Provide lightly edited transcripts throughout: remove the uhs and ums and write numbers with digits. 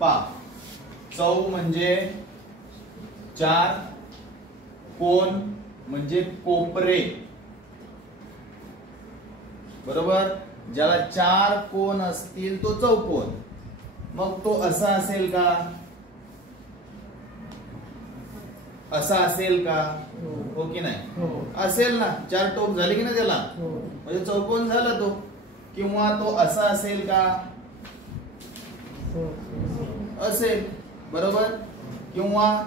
पा चौ म्हणजे चार, कोन म्हणजे कोपरे, बरोबर. ज्याला चार कोन असतील तो चौकोन. मग तो असा असेल का, असा असेल का, हो की नाही, असेल ना. चार टोक झाले की ना त्याला, म्हणजे चौकोन झाला तो. किंवा तो असा असेल का, असेल, बरोबर. किंवा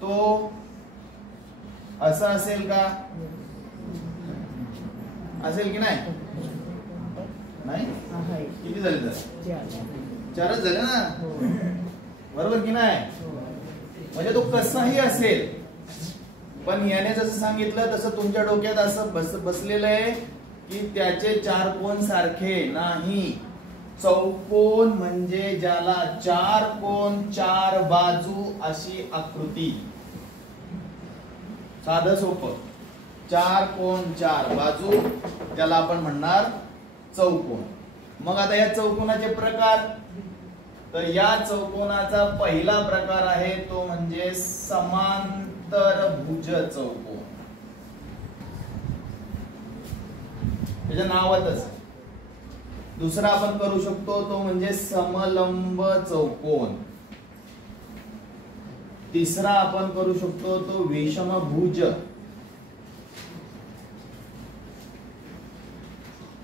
तो असा असेल का, असेल की नाही, नाही किती झाले तर चारच झाले ना, बरोबर की नाही. म्हणजे तो कसाही असेल, पण याने जसं सांगितलं तसं तुमच्या डोक्यात असं बसलेलं आहे की त्याचे चार कोन सारखे नाही. चौकोन म्हणजे ज्याला चार कोन चार बाजू अशी आकृती, साधं सोपं. चार कोन चार बाजू त्याला आपण म्हणणार चौकोन. मग आता या चौकोनाचे प्रकार, तर या चौकोनाचा पहिला प्रकार आहे तो म्हणजे समांतरभुज चौकोन. त्याच्या नावातच. दुसरा आपण करू शकतो तो म्हणजे समलंब चौकोन. तिसरा आपण करू शकतो तो विषमभुज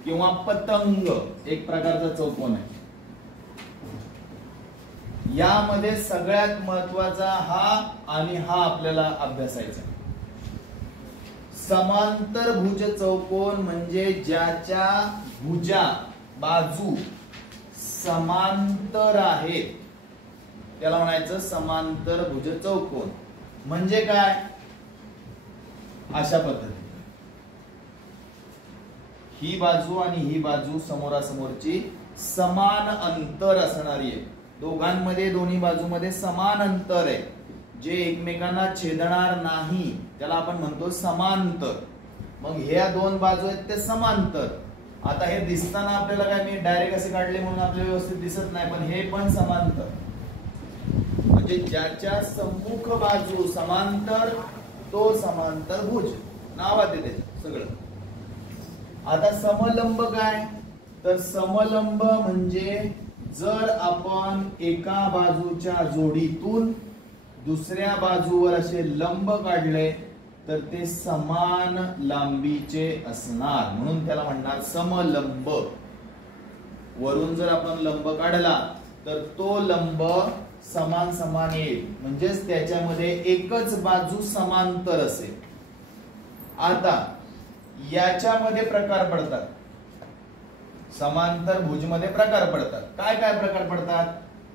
किंवा पतंग, एक प्रकारचा चौकोन आहे. यामध्ये सगळ्यात महत्वाचा हा आणि हा आपल्याला अभ्यासायचा. समांतरभुज चौकोन म्हणजे ज्याच्या भुजा बाजू समांतर आहेत त्याला म्हणायचं समांतरभुज चौकोन. म्हणजे काय, अशा पद्धतीने ही बाजू आणि ही बाजू समोरासमोरची समान अंतर असणारी आहे. दोघांमध्ये दोन्ही बाजूमध्ये समान अंतर आहे, जे एकमेकांना छेदणार नाही त्याला आपण म्हणतो समांतर. मग ह्या दोन बाजू आहेत ते समांतर. आता हे दिसताना आपल्याला काय, मी डायरेक्ट असे काढले म्हणून आपल्याला व्यवस्थित दिसत नाही, पण हे पण समांतर. म्हणजे ज्याच्या सम्मुख बाजू समांतर तो समांतरभुज, नावात येते सगळं. आता समलंब काय, तर समलंब म्हणजे जर आपण एका बाजूच्या जोडीतून दुसऱ्या बाजूवर असे लंब काढले तर ते समान लांबीचे असणार, म्हणून त्याला म्हणणार समलंब. वरून जर आपण लंब काढला तर तो लंब समान समान येईल, म्हणजेच त्याच्यामध्ये एकच बाजू समांतर असेल. आता याच्यामध्ये प्रकार पडतात, समांतर भुज मध्ये प्रकार पडतात. काय काय प्रकार पडतात,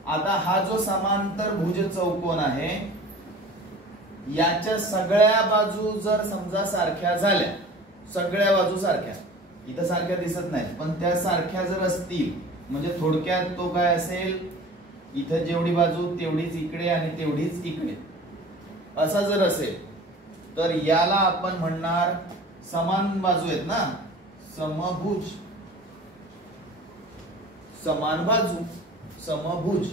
आता हा जो समांतर भुज चौकोन आहे याच्या सगळ्या बाजू जर समजा सारख्या झाल्या, सगळ्या बाजू सारख्या, इथं सारख्या दिसत नाहीत पण त्या सारख्या जर असतील म्हणजे थोडक्यात तो काय असेल, इथं जेवढी बाजू तेवढीच इकडे आणि तेवढीच इकडे असा जर असेल तर याला आपण म्हणणार समान बाजू आहेत ना, समभुज, समान बाजू, समभुज.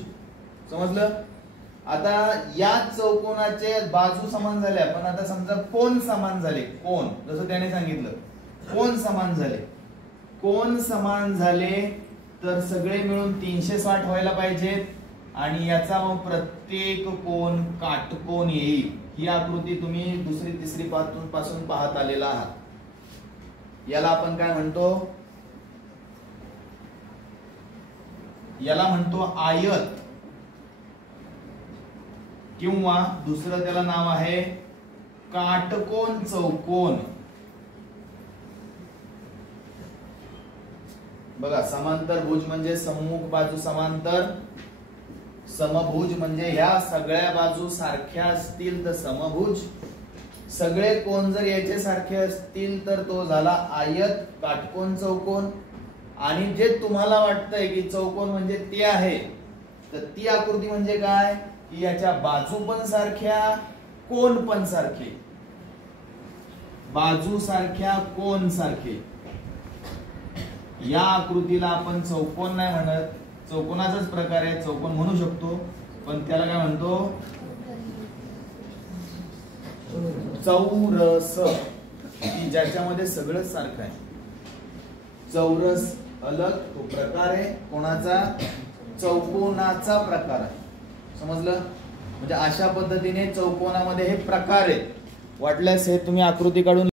समजलं. आता या चौकोनाचे बाजू समान झाल्या, पण आता समजा कोन समान झाले, कोन जसं त्याने सांगितलं कोन समान झाले, कोन समान झाले तर सगळे मिळून 360 व्हायला पाहिजेत आणि याचा मग प्रत्येक कोन काटकोन येईल. ही आकृती तुम्ही दुसरी तिसरी पासून पाहत आलेला आहात. याला आपण काय म्हणतो, याला म्हणतो आयत, किंवा दुसरं त्याला नाव आहे काटकोन चौकोन. बघा, समांतर भुज म्हणजे सम्मुख बाजू समांतर, समभुज म्हणजे ह्या सगळ्या बाजू सारख्या असतील तर समभुज, सगळे कोन जर याचे सारखे असतील तर तो झाला आयत, काटकोन चौकोन. आणि जे तुम्हाला वाटतंय की चौकोन म्हणजे ते आहे, तर ती आकृती म्हणजे काय की याच्या बाजू पण सारख्या, कोन पण सारखे, बाजू सारख्या कोन सारखे. या आकृतीला आपण चौकोन नाही म्हणत, चौकोनाचाच प्रकार आहे, चौकोन म्हणू शकतो, पण त्याला काय म्हणतो? चौरस, की ज्याच्यामध्ये सगळं सारखं आहे. चौरस अलग तो प्रकार आहे कोणाचा? चौकोनाचा प्रकार आहे. समजलं? म्हणजे अशा पद्धतीने चौकोनामध्ये हे प्रकार आहेत. वाटल्यास हे तुम्ही आकृती काढून